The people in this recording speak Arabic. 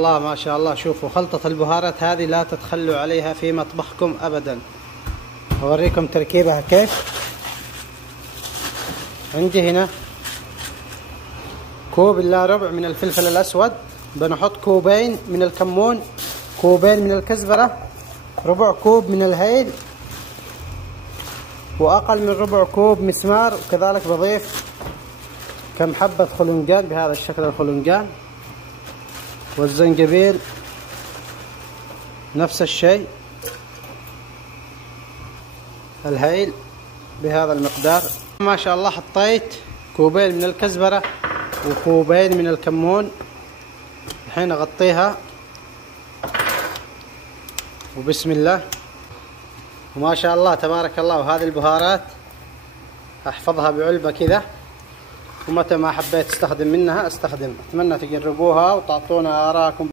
الله ما شاء الله. شوفوا خلطة البهارات هذه لا تتخلوا عليها في مطبخكم أبدا. أوريكم تركيبها كيف. عندي هنا كوب إلا ربع من الفلفل الأسود، بنحط كوبين من الكمون، كوبين من الكزبرة، ربع كوب من الهيل، وأقل من ربع كوب مسمار، وكذلك بضيف كم حبة خلنجان بهذا الشكل الخلنجان، والزنجبيل نفس الشيء، الهيل بهذا المقدار. ما شاء الله حطيت كوبين من الكزبرة وكوبين من الكمون. الحين اغطيها وبسم الله وما شاء الله تبارك الله. وهذه البهارات احفظها بعلبة كذا، ومتى ما حبيت استخدم منها استخدم. اتمنى تجربوها وتعطونا آراءكم.